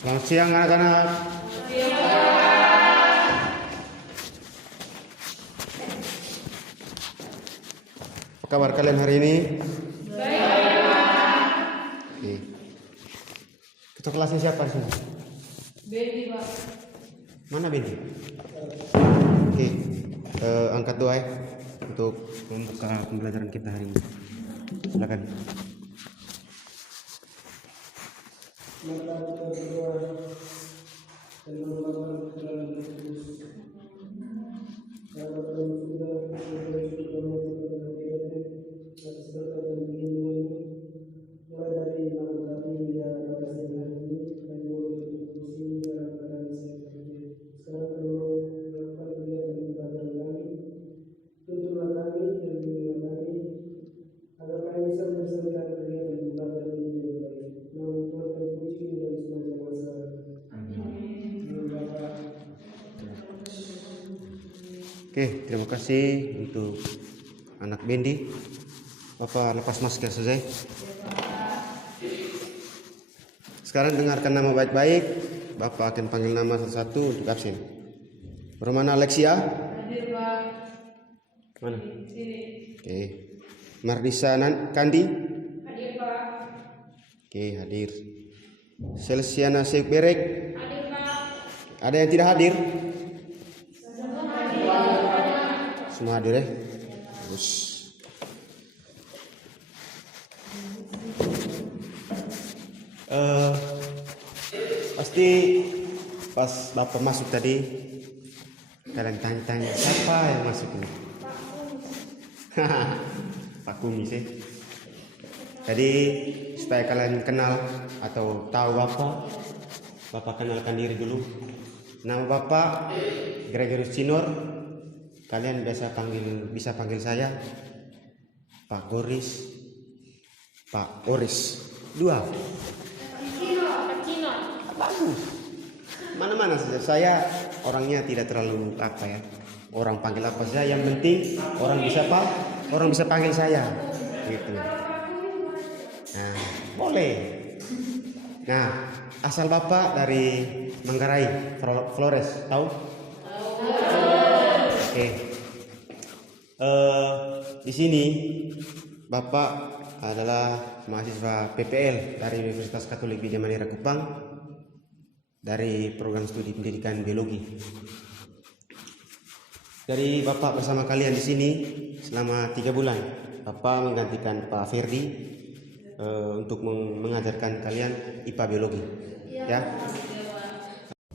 Selamat siang anak-anak. Apa kabar kalian hari ini? Oke. Ketua kelasnya siapa di sini? Bendi, Pak. Mana Bendi? Oke. Angkat doa ya untuk membuka pembelajaran kita hari ini. Silakan. Oke, terima kasih untuk anak Bendi. Bapak lepas masker saja. Sekarang dengarkan nama baik-baik. Bapak akan panggil nama satu-satu untuk absen. Romana Alexia. Hadir, Pak. Mana? Sini. Oke. Mardisa Kandi. Hadir, Pak. Oke, hadir. Celsiana Sekberek. Hadir, Pak. Ada yang tidak hadir? Semua hadir ya? Terus. Pasti pas Bapak masuk tadi kalian tanya-tanya siapa yang masuk ini? Pak Kumis ya. Jadi supaya kalian kenal atau tahu Bapak kenalkan diri dulu. Nama Bapak Gregorius Cinor. Kalian bisa panggil saya Pak Goris, Pak Oris. Dua. Bagus. Mana-mana saja. Saya orangnya tidak terlalu orang panggil apa saja. Yang penting orang bisa panggil saya. Gitu. Nah, boleh. Nah, asal Bapak dari Manggarai, Flores, tahu? Oke. Di sini Bapak adalah mahasiswa PPL dari Universitas Katolik Widya Mandira Kupang dari program studi pendidikan biologi. Dari Bapak bersama kalian di sini selama 3 bulan. Bapak menggantikan Pak Ferdi untuk mengajarkan kalian IPA biologi. Ya.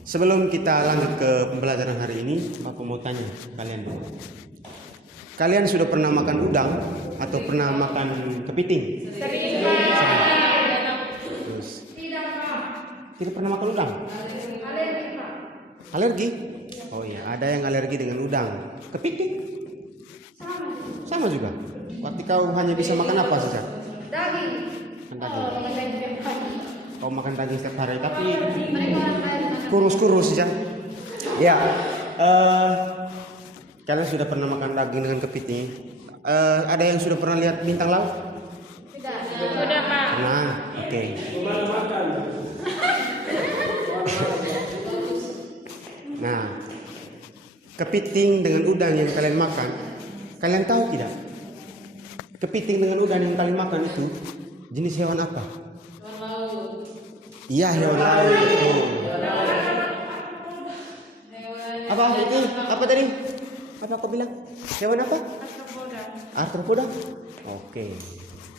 Sebelum kita lanjut ke pembelajaran hari ini, Bapak mau tanya kalian dulu. Kalian sudah pernah makan udang atau pernah makan kepiting? Sering, Terus, tidak pernah makan udang? Alergi, Pak. Alergi? Oh iya, ada yang alergi dengan udang. Kepiting? Sama juga. Berarti kau hanya bisa makan apa saja? Daging. Makan daging. Kau makan daging setiap hari, tapi Mereka kurus saja. Ya, kalian sudah pernah makan daging dengan kepiting? Ada yang sudah pernah lihat bintang laut? tidak. Sudah, Pak. Pernah. Oke. Nah, kepiting dengan udang yang kalian makan, kalian tahu tidak? Kepiting dengan udang yang kalian makan itu jenis hewan apa? Hewan laut. Iya, hewan laut. Apa itu? Apa tadi? Apa kau bilang? Hewan apa? Arthropoda. Oke.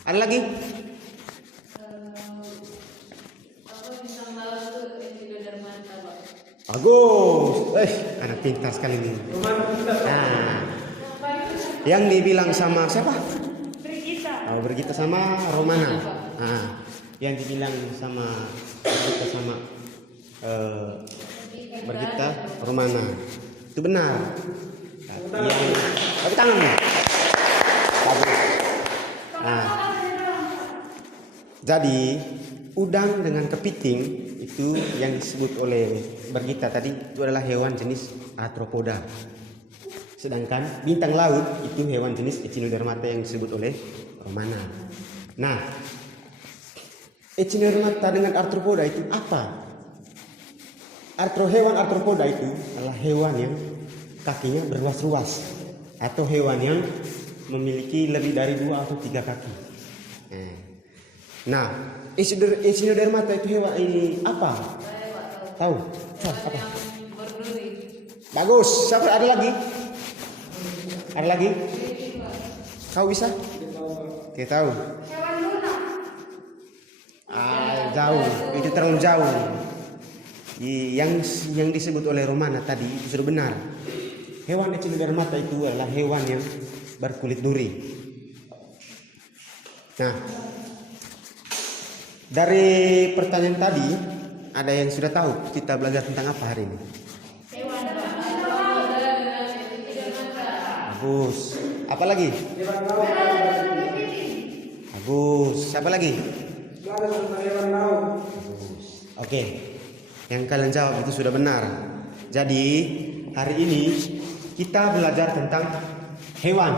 Ada lagi? Bagus. Anak pintar sekali ini. Nah, yang dibilang sama siapa? Brigita. Oh, Brigita sama Romana. Nah, yang dibilang sama Brigita sama Brigita Romana. Itu benar. Pakai tangan. Bagus. Nah, jadi udang dengan kepiting itu yang disebut oleh Brigita tadi itu adalah hewan jenis arthropoda. Sedangkan bintang laut itu hewan jenis Echinodermata yang disebut oleh Romana. Nah, Echinodermata dengan arthropoda itu apa? Hewan arthropoda itu adalah hewan yang kakinya berruas-ruas atau hewan yang memiliki lebih dari 2 atau 3 kaki. Nah, Echinodermata itu hewan ini apa? Tahu? Apa? Bagus. Siapa ada lagi? Ada lagi? Kau bisa? Oke, tahu. Jauh. Itu terlalu jauh. Yang disebut oleh Romana tadi itu sudah benar. Hewan Echinodermata itu adalah hewan yang berkulit duri. Nah, dari pertanyaan tadi ada yang sudah tahu kita belajar tentang apa hari ini? Bagus. Apa lagi? Bagus. Siapa lagi? Oke. Yang kalian jawab itu sudah benar. Jadi hari ini kita belajar tentang hewan.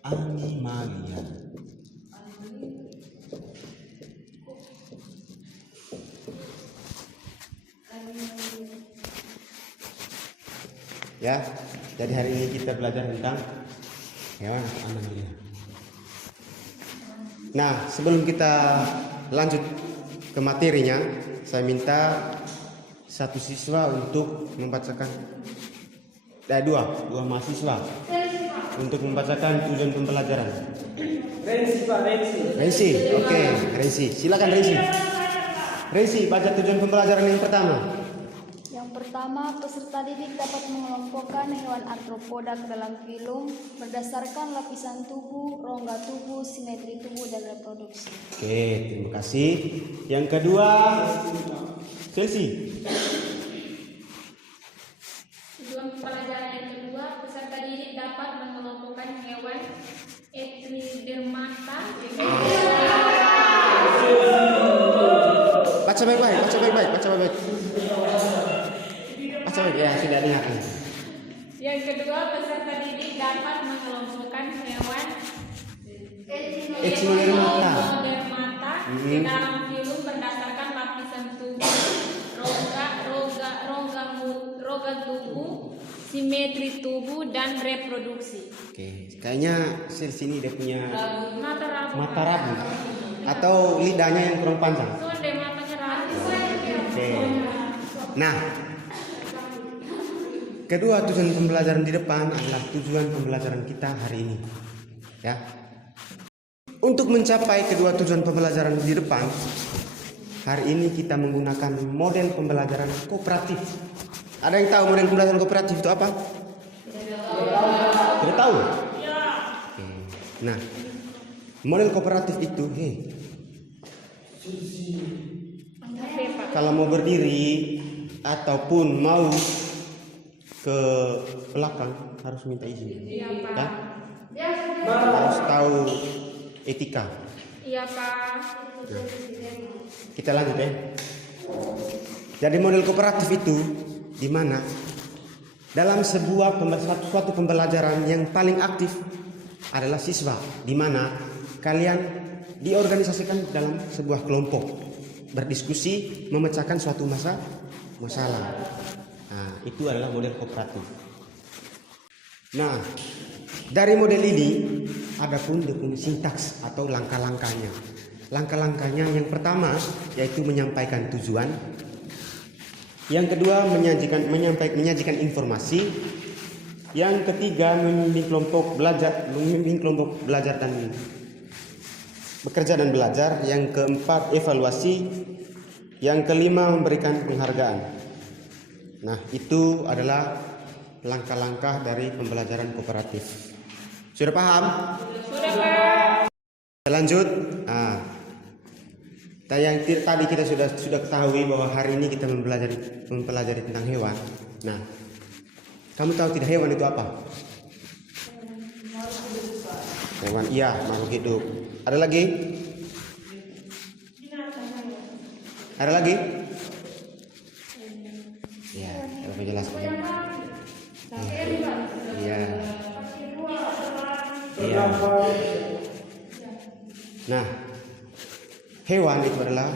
Animalia. Ya, jadi hari ini kita belajar tentang hewan atau animalia. Nah, sebelum kita lanjut ke materinya, saya minta satu siswa untuk membacakan dua mahasiswa untuk membacakan tujuan pembelajaran. Rensi, oke, Rensi, silakan Rensi. Rensi, baca tujuan pembelajaran yang pertama. Yang pertama, peserta didik dapat mengelompokkan hewan arthropoda ke dalam filum berdasarkan lapisan tubuh, rongga tubuh, simetri tubuh, dan reproduksi. Oke, terima kasih. Yang kedua, Chelsea. Tujuan pembelajaran yang kedua, peserta didik dapat mengelompokkan hewan Echinodermata. Baca baik-baik. Ya, sudah dengar. Yang kedua, peserta didik dapat mengelompokkan hewan Echinodermata ke dalam filum berdasarkan lapisan tubuh, rongga tubuh, simetri tubuh, dan reproduksi. Oke, kayaknya sel sini dia punya Mata rabu. atau lidahnya yang kurang panjang. Sonde matanya rabu. Oke. Nah, kedua tujuan pembelajaran di depan adalah tujuan pembelajaran kita hari ini. Ya. Untuk mencapai kedua tujuan pembelajaran di depan, hari ini kita menggunakan model pembelajaran kooperatif. Ada yang tahu model pembelajaran kooperatif itu apa? Tidak tahu? Oke. Nah, model kooperatif itu, kalau mau berdiri ataupun mau ke belakang harus minta izin. Ya? Harus tahu etika. Iya, Pak. Nah, kita lanjut ya. Jadi model kooperatif itu di mana dalam suatu pembelajaran yang paling aktif adalah siswa, di mana kalian diorganisasikan dalam sebuah kelompok, berdiskusi, memecahkan suatu masalah. Nah, itu adalah model kooperatif. Nah, dari model ini ada pun dia punya sintaks atau langkah-langkahnya. Langkah-langkahnya yang pertama yaitu menyampaikan tujuan. Yang kedua menyajikan informasi. Yang ketiga memimpin kelompok belajar dan bekerja dan belajar. Yang keempat evaluasi. Yang kelima memberikan penghargaan. Nah, itu adalah langkah-langkah dari pembelajaran kooperatif. Sudah paham? Sudah, Pak. Lanjut. Yang tadi kita sudah ketahui bahwa hari ini kita mempelajari tentang hewan. Nah, kamu tahu tidak hewan itu apa? Hewan, iya, makhluk hidup. Ada lagi? Ada lagi? Ya, saya jelaskan. Iya. Iya. Nah, hewan itu adalah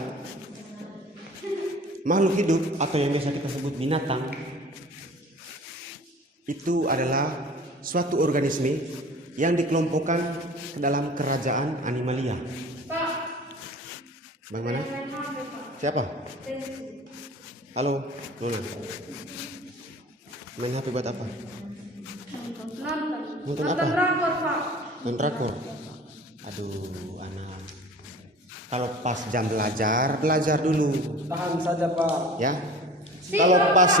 makhluk hidup atau yang biasa kita sebut binatang. Itu adalah suatu organisme yang dikelompokkan ke dalam kerajaan animalia. Bagaimana? Siapa? Halo, Luna. Main HP buat apa? Nonton apa? Drakor, Pak. Nonton drakor. Aduh, anak. Kalau pas jam belajar, belajar dulu. Tahan saja Pak. Ya. Kalau pas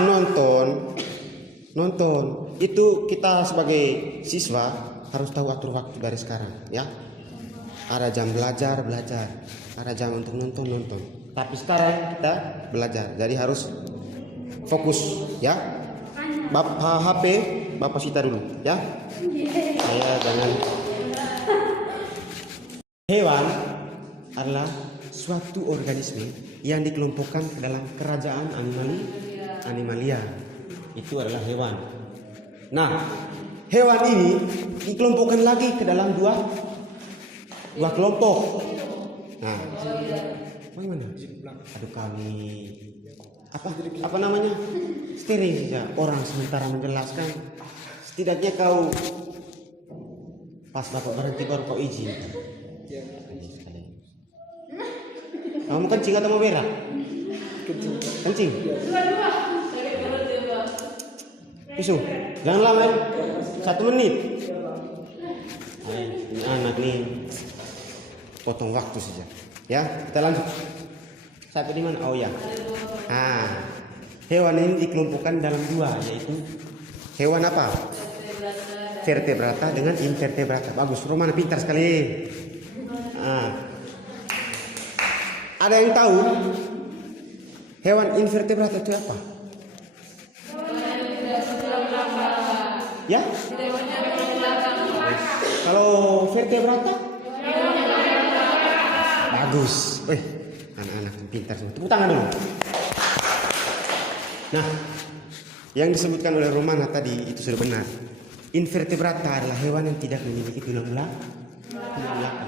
nonton, itu kita sebagai siswa harus tahu atur waktu dari sekarang, ya. Ada jam belajar, ada jam untuk nonton. Tapi sekarang kita belajar, jadi harus fokus, ya. HP Bapak sita dulu, ya. Saya jangan. Hewan adalah suatu organisme yang dikelompokkan ke dalam kerajaan animalia. Itu adalah hewan. Nah, hewan ini dikelompokkan lagi ke dalam dua kelompok. Nah, bagaimana? Aduh kami apa namanya? Steril saja orang sementara menjelaskan. Setidaknya kau pas Bapak berhenti baru kau izin. Kamu kencing atau mau berak? Kencing. Isu, jangan lama. 1 menit. Ini anak nih potong waktu saja. Ya, kita lanjut. Sampai di mana? Oh ya. Nah, hewan ini dikelompokkan dalam dua, yaitu hewan apa? Vertebrata dengan invertebrata. Bagus, Romana pintar sekali. Nah, ada yang tahu hewan invertebrata itu apa? Ya? Kalau vertebrata? Bagus. Anak-anak pintar semua. Tepuk tangan dulu. Nah, yang disebutkan oleh Romana tadi itu sudah benar. Invertebrata adalah hewan yang tidak memiliki tulang belakang.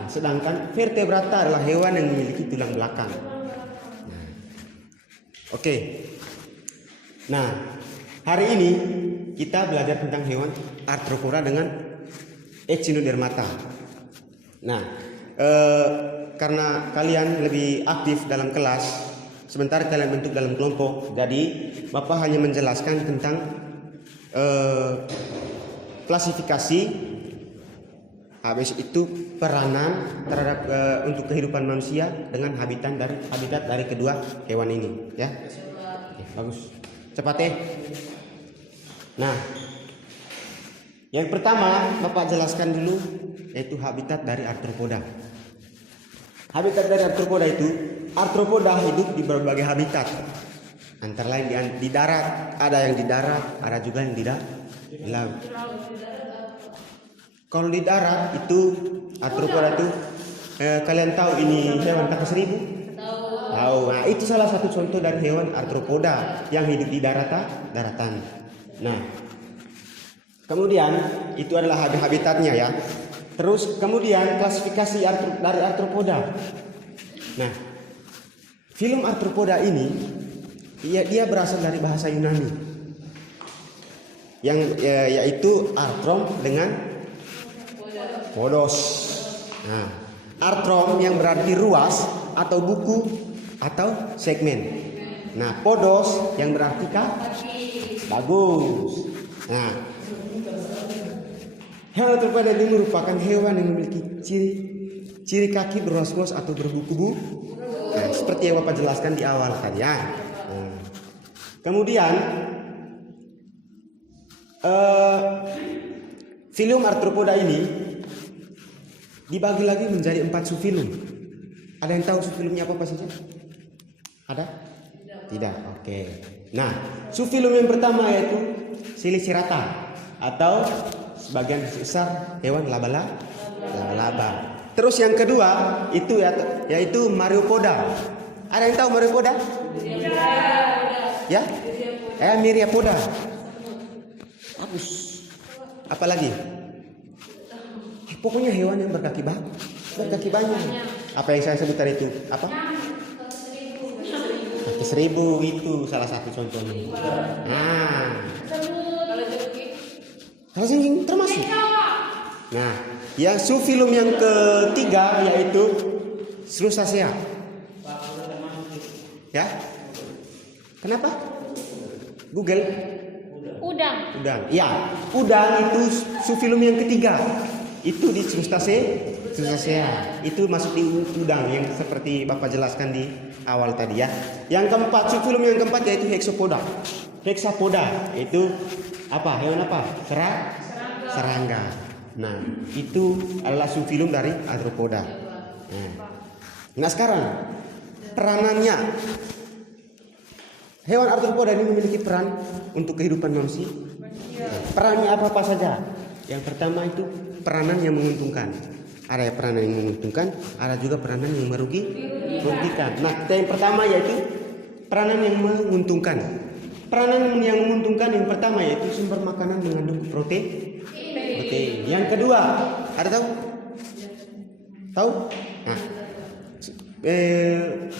Sedangkan vertebrata adalah hewan yang memiliki tulang belakang. Oke. Nah, hari ini kita belajar tentang hewan Arthropoda dengan Echinodermata. Nah, karena kalian lebih aktif dalam kelas, sementara kalian bentuk dalam kelompok, jadi Bapak hanya menjelaskan tentang klasifikasi, habis itu peranan terhadap untuk kehidupan manusia dengan habitat dari kedua hewan ini, ya. Oke, bagus. Cepat ya. Nah, yang pertama Bapak jelaskan dulu yaitu habitat dari Arthropoda. Habitat dari Arthropoda itu, Arthropoda hidup di berbagai habitat. Antara lain di darat, ada yang di darat, ada juga yang di laut. Kalau di darat itu Arthropoda itu kalian tahu ini hewan kaki seribu? Tahu. Nah, itu salah satu contoh dari hewan Arthropoda yang hidup di daratan. Nah, kemudian itu adalah habitatnya ya. Terus kemudian klasifikasi dari Arthropoda. Nah, film Arthropoda ini dia berasal dari bahasa Yunani yang yaitu arthrom dengan podos. Nah, arthrom yang berarti ruas atau buku atau segmen. Nah, podos yang berarti kaki. Bagus. Nah, hewan Arthropoda ini merupakan hewan yang memiliki ciri kaki berruas-ruas atau berbuku-buku. Nah, seperti yang Bapak jelaskan di awal tadi ya. Nah, kemudian filum Arthropoda ini dibagi lagi menjadi 4 subfilum. Ada yang tahu subfilumnya apa saja? Ada? Tidak. Oke. Nah, subfilum yang pertama yaitu Silicerata atau sebagian besar hewan laba-laba. Terus yang kedua itu yaitu Myriapoda. Ada yang tahu Myriapoda? Ya? Myriapoda. Bagus. Apalagi? Pokoknya hewan yang berkaki banyak. Apa yang saya sebut tadi itu? Apa? Kaki seribu itu salah satu contohnya. Nah, kalau singking termasuk. Nah, yang subfilum yang ketiga yaitu Crustacea. Ya, kenapa? Google. Udang. Udang. Ya, udang itu subfilum yang ketiga. Itu di Crustacea. Itu masuk di udang yang seperti Bapak jelaskan di awal tadi ya. Yang keempat, subfilum yang keempat yaitu Hexapoda. Hexapoda itu apa? Hewan apa? Serangga. Nah, itu adalah subfilum dari Arthropoda. Nah, sekarang peranannya. Hewan arthropoda ini memiliki peran untuk kehidupan manusia. Perannya apa saja? Yang pertama itu peranan yang menguntungkan. Ada peranan yang menguntungkan, ada juga peranan yang merugikan. Nah, yang pertama yaitu peranan yang menguntungkan. Peranan yang menguntungkan yang pertama yaitu sumber makanan mengandung protein. Yang kedua, ada tahu? Tahu? Nah,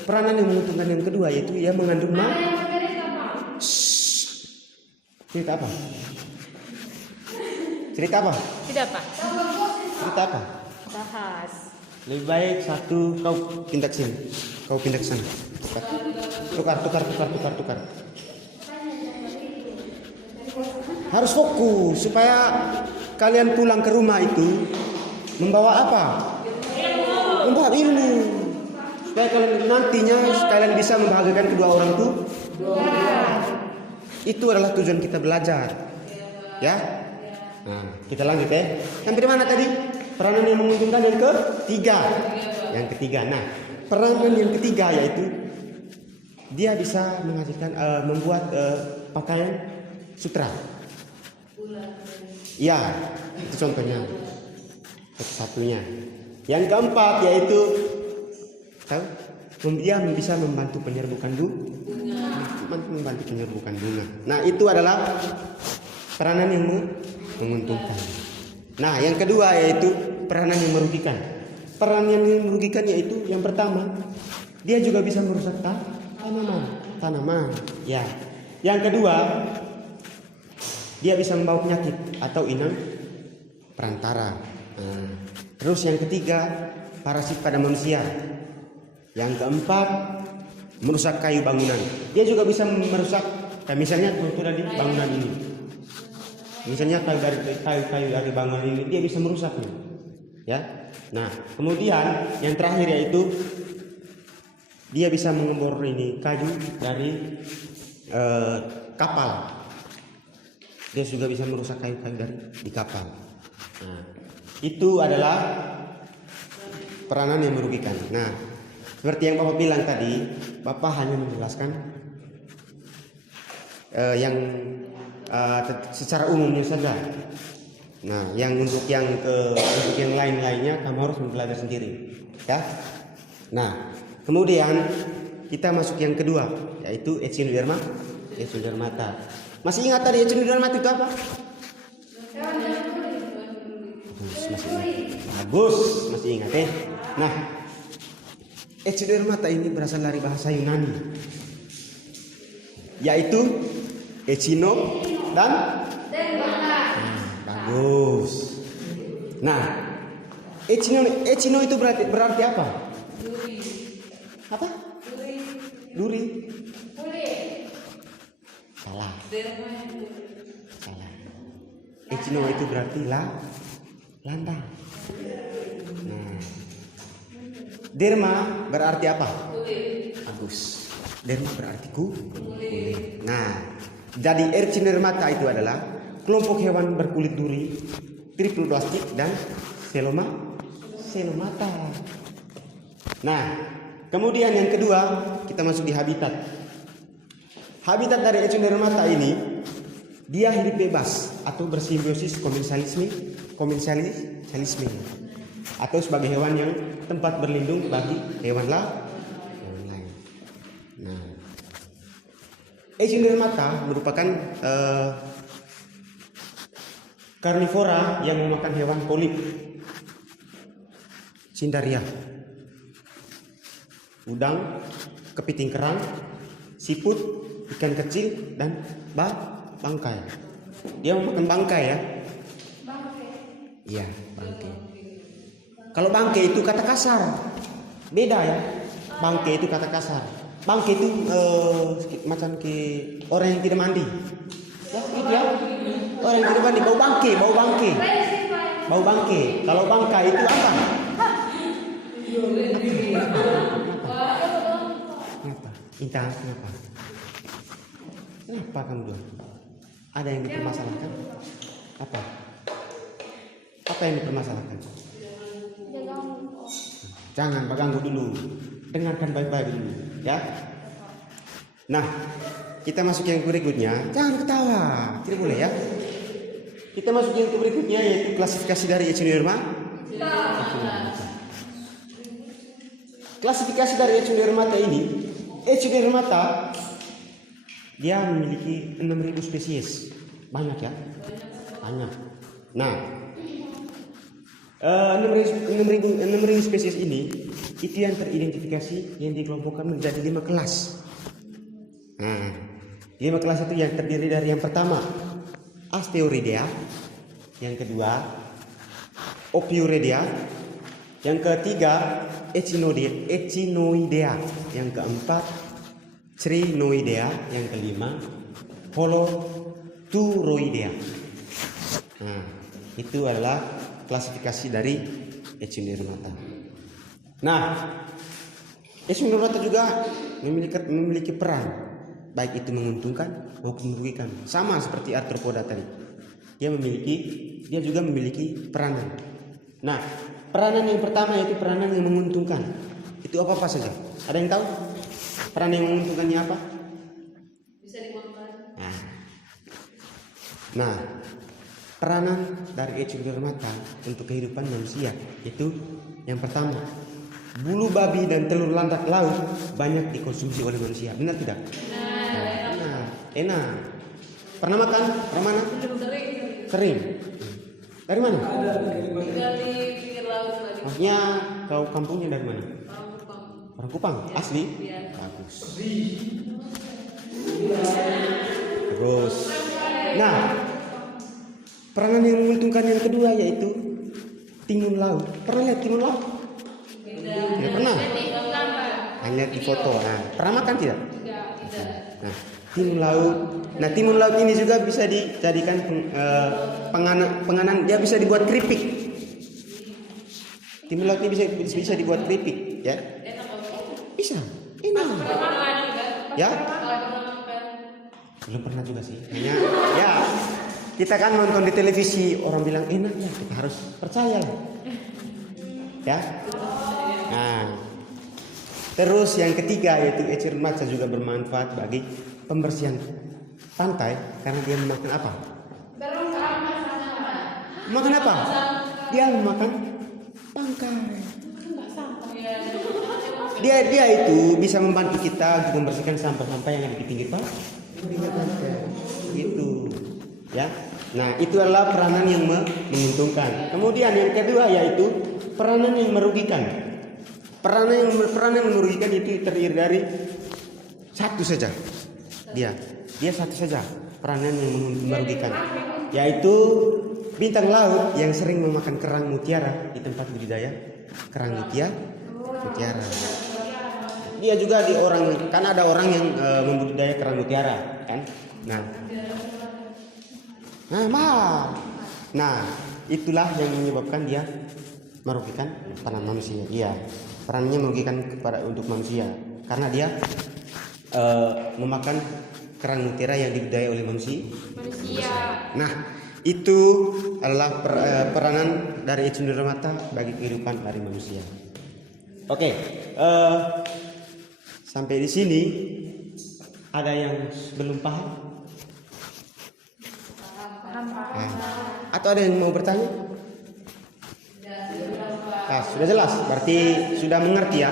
peranan yang menguntungkan yang kedua yaitu ia mengandung cerita apa? Cerita apa? Tidak, Pak. Cerita apa? Bahas. Lebih baik satu kau pindah sini, kau pindah ke sana. Tukar. Harus fokus supaya kalian pulang ke rumah itu membawa apa? Membawa ilmu. Supaya kalian nantinya kalian bisa membahagiakan kedua orang tua. Itu adalah tujuan kita belajar. Ya. Nah, kita lanjut ya. Sampai di mana tadi? Peranan yang menguntungkan yang ketiga. Yang ketiga. Nah, peranan yang ketiga yaitu dia bisa menghasilkan membuat pakaian sutra. Ya, itu contohnya. Satu-satunya. Yang keempat yaitu tahu? Dia bisa membantu penyerbukan bunga. Nah, itu adalah peranan yang menguntungkan. Nah, yang kedua yaitu peranan yang merugikan. Peranan yang merugikan yaitu yang pertama, dia juga bisa merusak tanaman. Ya. Yang kedua, dia bisa membawa penyakit atau inang perantara. Nah, terus yang ketiga, parasit pada manusia. Yang keempat, merusak kayu bangunan. Dia juga bisa merusak, misalnya contoh dari bangunan ini. Misalnya kayu dari bangunan ini dia bisa merusaknya. Ya. Nah, kemudian yang terakhir yaitu dia bisa mengebor ini kayu dari kapal. Dia juga bisa merusak kayu-kayu dari di kapal. Nah, itu adalah peranan yang merugikan. Nah, seperti yang Bapak bilang tadi, Bapak hanya menjelaskan yang secara umumnya saja. Nah, untuk yang lain-lainnya kamu harus mempelajari sendiri, ya. Nah, kemudian kita masuk yang kedua, yaitu Echinodermata. Masih ingat tadi Echinodermata itu apa? Bagus, masih ingat ya. Nah, Echinodermata ini berasal dari bahasa Yunani, yaitu Echino dan bagus. Nah, Echino itu berarti apa? Apa? Duri. Salah. Echino itu berarti lantang. Nah, derma berarti apa? Bagus. Derma berarti kulit. Nah, jadi Echinodermata itu adalah kelompok hewan berkulit duri, triploblastik dan selomata. Nah, kemudian yang kedua kita masuk di habitat. Habitat dari Echinodermata ini dia hidup bebas atau bersimbiosis komensalisme atau sebagai hewan yang tempat berlindung bagi hewan lain. Nah, Echinodermata merupakan karnivora yang memakan hewan polip Cnidaria. udang, kepiting kerang, siput, ikan kecil, dan bangkai. Dia mau makan bangkai ya? Iya, bangkai. Kalau bangkai itu kata kasar, beda ya. Bangkai itu kata kasar. Bangkai itu macam ke orang yang tidak mandi. Ya, gitu ya. Orang yang tidak mandi, bau bangkai, bau bangkai. Bau bangkai. Kalau bangkai itu apa? Kenapa? Intan, kenapa? Kenapa kamu dua? Ada yang dipermasalahkan? Apa? Apa yang dipermasalahkan? Jangan ganggu dulu. Dengarkan baik-baik dulu, ya. Nah, kita masuk yang berikutnya. Jangan ketawa, tidak boleh ya. Kita masuk yang berikutnya yaitu klasifikasi dari Echinoderma. Klasifikasi dari Echinodermata ini, Echinodermata dia memiliki 6.000 spesies. Banyak ya? Banyak. Nah, 6.000 spesies ini itu yang teridentifikasi, yang dikelompokkan menjadi 5 kelas. Nah, 5 kelas itu yang terdiri dari yang pertama Asteroidea, yang kedua Ophiuridea, yang ketiga Echinoidea, yang keempat Crinoidea, yang kelima Holoturoidea. Nah, itu adalah klasifikasi dari Echinodermata. Nah, Echinodermata juga memiliki peran, baik itu menguntungkan maupun merugikan. Sama seperti Arthropoda tadi, dia juga memiliki peranan. Nah, peranan yang pertama yaitu peranan yang menguntungkan. Itu apa saja? Ada yang tahu? Peranan yang menguntungkannya apa? Bisa dimakan. Nah, peranan dari Echinodermata untuk kehidupan manusia itu yang pertama, bulu babi dan telur landak laut banyak dikonsumsi oleh manusia. Benar tidak? Enak. Pernah makan? Pernah mana? Sering. Dari mana? Tinggal di pinggir laut tadi. Maksudnya kau kampungnya dari mana? Orang Kupang. Asli? Iya. Bagus. Terus. Nah, peranan yang menguntungkan yang kedua yaitu timun laut. Pernah lihat timun laut? Tidak pernah. Hanya lihat di foto. Nah, pernah makan tidak? Nah, timun laut. Nah, timun laut ini juga bisa dijadikan penganan. Dia bisa dibuat keripik. Timun laut ini bisa dibuat keripik, ya? Bisa. Enak. Ya? Belum pernah juga sih. Hanya ya. Kita kan nonton di televisi, orang bilang enak ya, kita harus percaya lah. Ya. Nah, terus yang ketiga yaitu Echinodermata juga bermanfaat bagi pembersihan pantai karena dia memakan apa? Makan apa? Dia memakan bangkai. Dia itu bisa membantu kita untuk membersihkan sampah-sampah yang ada di pinggir pantai. Itu. Ya. Nah, itu adalah peranan yang menguntungkan. Kemudian yang kedua yaitu peranan yang merugikan. Peranan yang merugikan itu terdiri dari satu saja. Dia satu saja peranan yang merugikan, yaitu bintang laut yang sering memakan kerang mutiara di tempat budidaya kerang mutiara. Dia juga kan ada orang yang membudidaya kerang mutiara, kan? Nah, itulah yang menyebabkan dia merugikan para manusia. Iya, perannya merugikan untuk manusia karena dia memakan kerang mutiara yang dibudidaya oleh manusia. Nah, itu adalah peranan dari Echinodermata bagi kehidupan dari manusia. Oke, sampai di sini ada yang belum paham? Atau ada yang mau bertanya? Nah, sudah jelas, berarti sudah mengerti ya.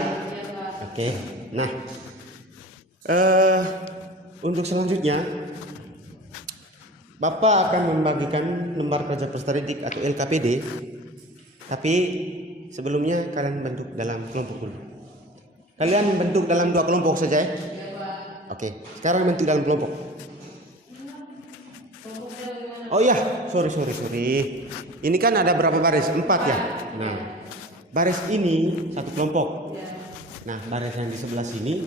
Oke, nah untuk selanjutnya Bapak akan membagikan lembar kerja peserta didik atau LKPD. Tapi sebelumnya kalian bentuk dalam kelompok dulu. Kalian bentuk dalam 2 kelompok saja ya? Oke, sekarang bentuk dalam kelompok. Oh iya, sorry. Ini kan ada berapa baris? 4 ya? Nah, baris ini 1 kelompok. Nah, baris yang di sebelah sini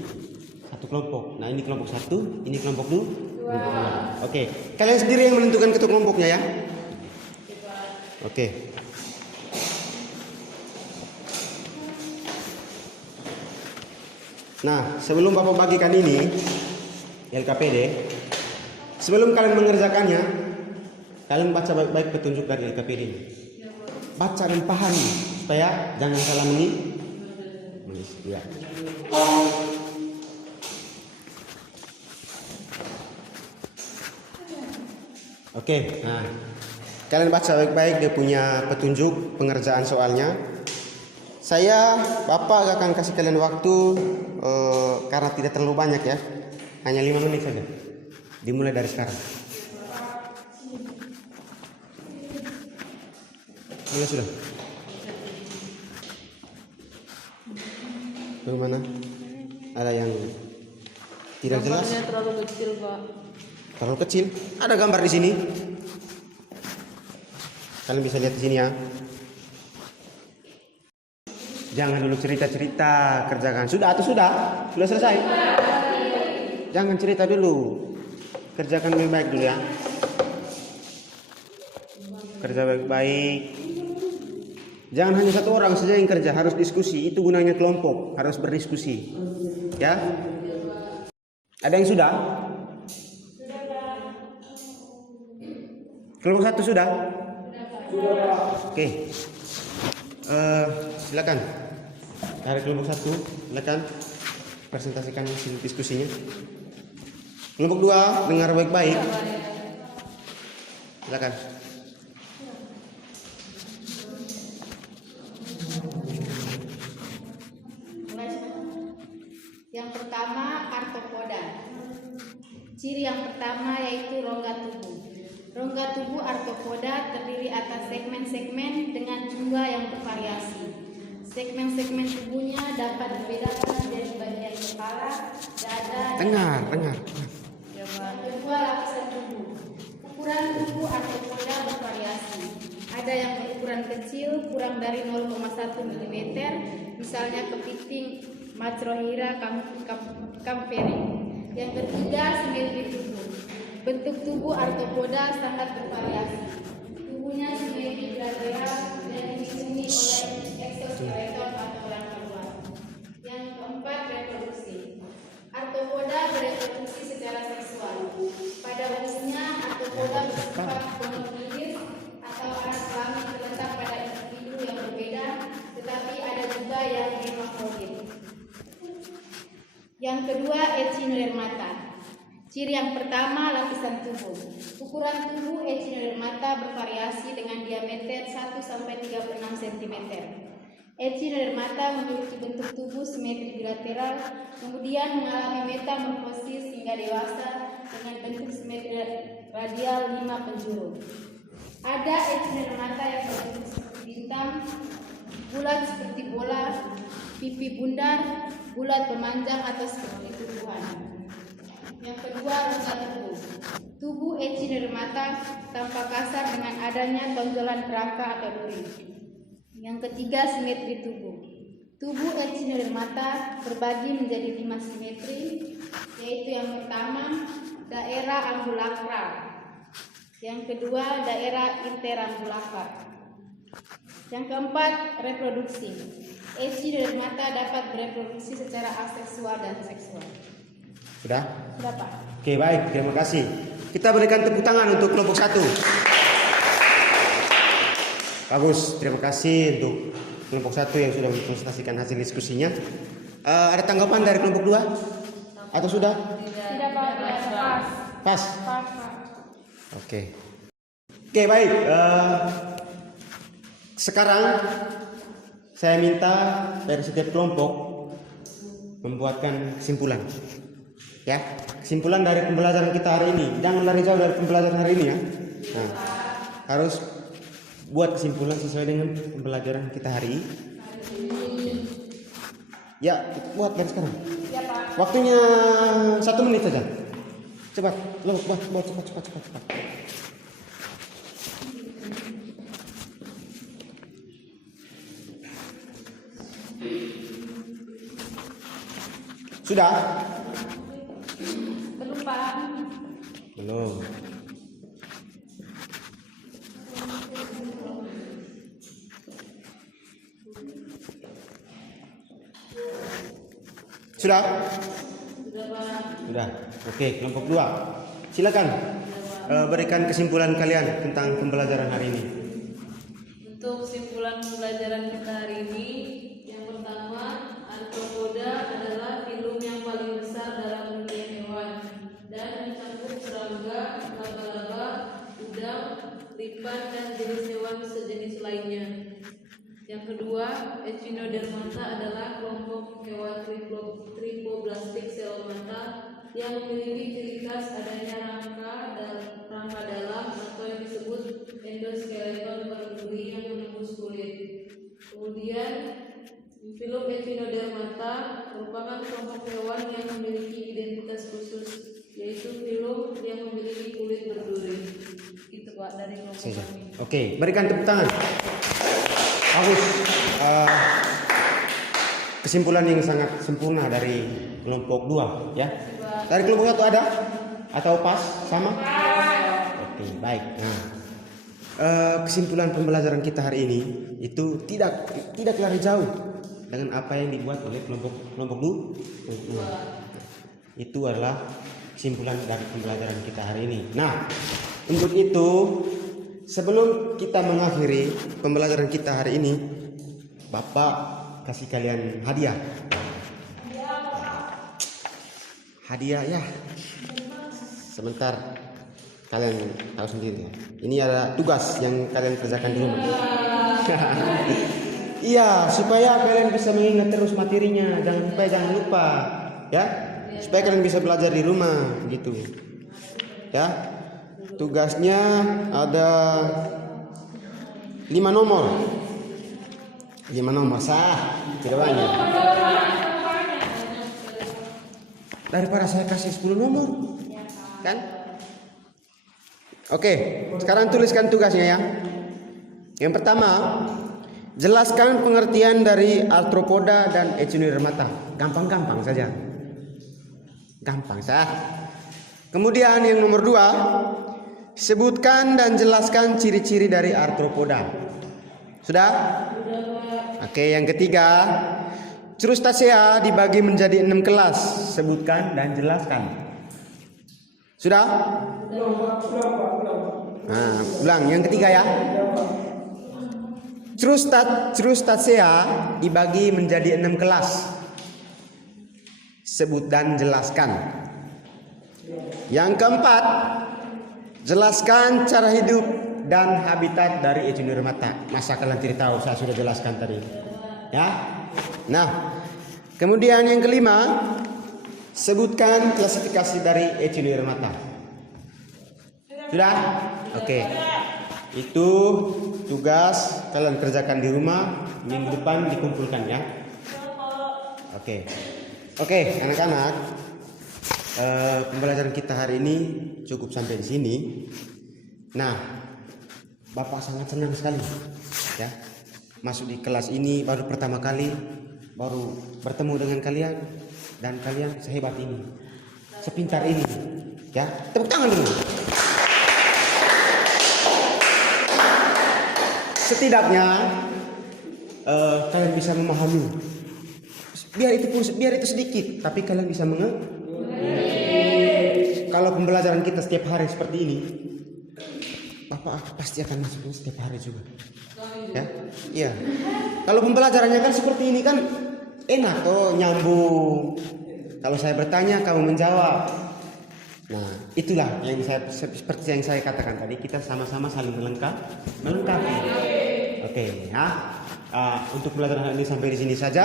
1 kelompok. Nah, ini kelompok 1, ini kelompok 2. Oke, kalian sendiri yang menentukan ketua kelompoknya ya? Oke. Nah, sebelum Bapak bagikan ini LKPD, sebelum kalian mengerjakannya, kalian baca baik-baik petunjuk dari LKPD ini. Baca dan pahami supaya jangan salah menulis. Ya. Oke, nah kalian baca baik-baik dia punya petunjuk pengerjaan soalnya. Bapak akan kasih kalian waktu karena tidak terlalu banyak ya, hanya 5 menit saja. Dimulai dari sekarang. Sudah. Bagaimana? Ada yang tidak jelas? Gambarnya terlalu kecil, Pak. Terlalu kecil? Ada gambar di sini. Kalian bisa lihat di sini ya. Jangan dulu cerita-cerita, kerjakan. Sudah atau sudah? Sudah selesai? Jangan cerita dulu. Kerjakan baik-baik dulu ya. Kerja baik-baik. Jangan hanya 1 orang saja yang kerja, harus diskusi. Itu gunanya kelompok, harus berdiskusi. Ya? Ada yang sudah? Kelompok 1 sudah? Oke. Silakan. Dari kelompok 1, silakan presentasikan hasil diskusinya. Kelompok 2, dengar baik-baik. Silakan. Yang pertama, arthropoda. Ciri yang pertama yaitu rongga tubuh. Rongga tubuh arthropoda terdiri atas segmen-segmen dengan jumlah yang bervariasi. Segmen-segmen tubuhnya dapat dibedakan dari bagian kepala, dada, Dengar. Yang kedua, lapisan tubuh. Ukuran tubuh arthropoda bervariasi. Ada yang berukuran kecil, kurang dari 0,1 mm, misalnya kepiting Macrohira camperi. Yang ketiga, simetri tubuh. Bentuk tubuh arthropoda sangat bervariasi. Tubuhnya simetri bilateral dan dilindungi oleh exoskeleton atau rangka luar. Yang keempat, reproduksi. Arthropoda bereproduksi secara seksual. Pada umumnya, arthropoda bersifat monogaminis atau anak kelamin terletak pada individu yang berbeda, tetapi ada juga yang hermafrodit. Yang kedua, echinodermata. Ciri yang pertama, lapisan tubuh. Ukuran tubuh echinodermata bervariasi dengan diameter 1-36 cm. Echinodermata memiliki bentuk tubuh simetri bilateral, kemudian mengalami metamorfosis hingga dewasa dengan bentuk simetri radial 5 penjuru. Ada echinodermata yang berbentuk seperti bintang, bulat seperti bola, pipi bundar, bulat memanjang atau seperti tumbuhan. Yang kedua, rongga tubuh. Tubuh echinodermata tampak kasar dengan adanya tonjolan kerangka atau duri. Yang ketiga, simetri tubuh. Tubuh echinodermata terbagi menjadi 5 simetri, yaitu yang pertama, daerah ambulakral. Yang kedua, daerah interambulakral. Yang keempat, reproduksi. Echinodermata dapat bereproduksi secara aseksual dan seksual. Sudah? Sudah, Pak. Oke, baik. Terima kasih. Kita berikan tepuk tangan untuk kelompok 1. Bagus. Terima kasih untuk kelompok 1 yang sudah mempresentasikan hasil diskusinya. Ada tanggapan dari kelompok 2? Atau sudah? Tidak, Pak. Pas? Pak. Oke. Oke, baik. Sekarang saya minta dari setiap kelompok membuatkan kesimpulan. Ya, kesimpulan dari pembelajaran kita hari ini. Jangan lari jauh dari pembelajaran hari ini ya. Nah, harus buat kesimpulan sesuai dengan pembelajaran kita hari ini. Ya, buat dari sekarang. Ya Pak. Waktunya 1 menit saja. Cepat, buat cepat. Sudah? Belum Pak. Belum. Sudah? Sudah. Oke, kelompok 2. Silakan berikan kesimpulan kalian tentang pembelajaran hari ini. Untuk kesimpulan pembelajaran kita hari ini, yang pertama, arthropoda adalah filum yang paling besar dalam dunia hewan dan mencakup serangga, laba-laba, udang, lipan, dan jenis hewan sejenis lainnya. Yang kedua, Echinodermata adalah kelompok hewan tripoblastik selomata yang memiliki ciri khas adanya rangka dalam atau yang disebut endoskeleton per duri yang menembus kulit. Kemudian, filum Echinodermata merupakan kelompok hewan yang memiliki identitas khusus, yaitu filum yang memiliki kulit berduri. Itu Pak dari kelompok Saja. kami. Oke, berikan tepuk tangan. Bagus. Kesimpulan yang sangat sempurna dari kelompok 2 ya. Dari kelompok 1 ada? Atau pas? Sama? Oke, baik. Nah, kesimpulan pembelajaran kita hari ini itu tidak lari jauh dengan apa yang dibuat oleh kelompok 2. Itu adalah kesimpulan dari pembelajaran kita hari ini. Nah, untuk itu sebelum kita mengakhiri pembelajaran kita hari ini, Bapak kasih kalian hadiah. Hadiah ya. Sebentar, kalian tahu sendiri ya. Ini ada tugas yang kalian kerjakan di rumah. Iya, supaya kalian bisa mengingat terus materinya, jangan lupa, ya. Supaya kalian bisa belajar di rumah, gitu. Ya. Tugasnya ada 5 nomor. 5 nomor sah, tidak banyak. Daripada saya kasih 10 nomor, kan? Oke, sekarang tuliskan tugasnya ya. Yang pertama, jelaskan pengertian dari arthropoda dan Echinodermata. Gampang-gampang saja. Gampang sah. Kemudian yang nomor 2, sebutkan dan jelaskan ciri-ciri dari arthropoda. Sudah? Oke, yang ketiga, Crustacea dibagi menjadi 6 kelas. Sebutkan dan jelaskan. Sudah? Nah, ulang yang ketiga ya. Crustacea dibagi menjadi 6 kelas. Sebut dan jelaskan. Yang keempat, jelaskan cara hidup dan habitat dari Echinodermata. Masa kalian tidak tahu? Saya sudah jelaskan tadi. Ya. Nah, kemudian yang kelima, sebutkan klasifikasi dari Echinodermata. Sudah? Oke. Itu tugas kalian kerjakan di rumah, minggu depan dikumpulkan ya. Oke, anak-anak. Pembelajaran kita hari ini cukup sampai di sini. Nah, Bapak sangat senang sekali ya masuk di kelas ini baru pertama kali, baru bertemu dengan kalian, dan kalian sehebat ini, sepintar ini ya. Tepuk tangan dulu. Setidaknya kalian bisa memahami, biar itu sedikit, tapi kalian bisa mengerti. Kalau pembelajaran kita setiap hari seperti ini, Bapak pasti akan masuk setiap hari juga. Ya, iya. Kalau pembelajarannya kan seperti ini kan enak, nyambung. Kalau saya bertanya, kamu menjawab. Nah, itulah yang seperti yang saya katakan tadi, kita sama-sama saling melengkapi. Oke, ya. Untuk pembelajaran ini sampai di sini saja.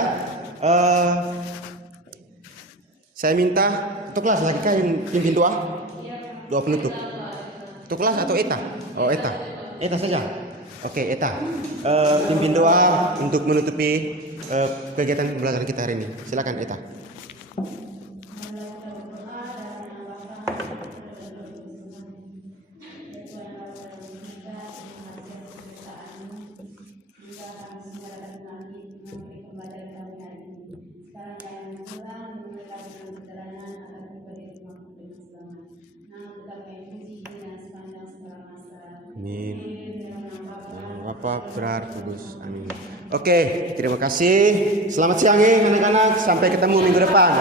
Saya minta untuk kelas lagi kan yang pimpin doa penutup. Untuk kelas atau eta? Oh, eta saja. Oke, Eta, pimpin doa untuk menutupi kegiatan pembelajaran kita hari ini. Silakan, Eta. Amin. Bapa berarti Kudus. Amin. Oke, terima kasih. Selamat siang anak-anak. Sampai ketemu minggu depan.